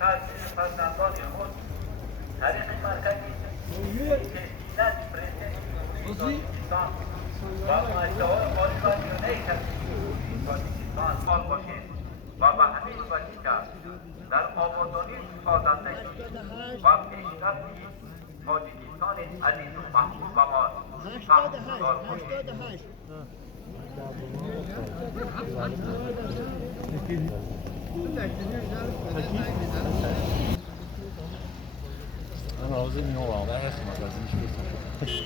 تحصیل فرزندان خود طریق مرکزی تسهیلات پرزنت تاجیکستان و مجدهای خارج و میانه تاجیکستان فعال باشید و به همه کوشش کرد در آبادانی سازندگی و پیشرفت تاجیکستان عزیز و محبوب ما سهمگزار باشید. انا عاوزين ان هو واقعي اسمع لازم مش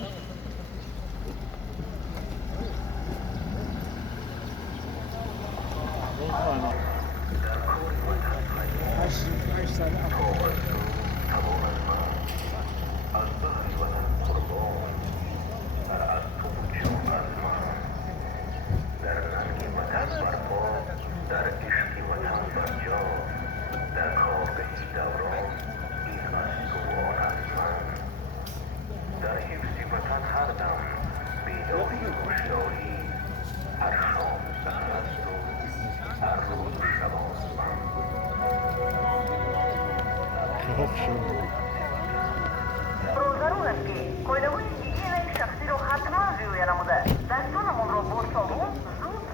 بس ضرور است که قاعده‌های هیگین شخصی را حتما رعایت نموده دستانمان را با صابون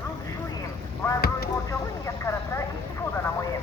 زود شوییم و از روی ماچه‌های یک طرفه استفاده نماییم.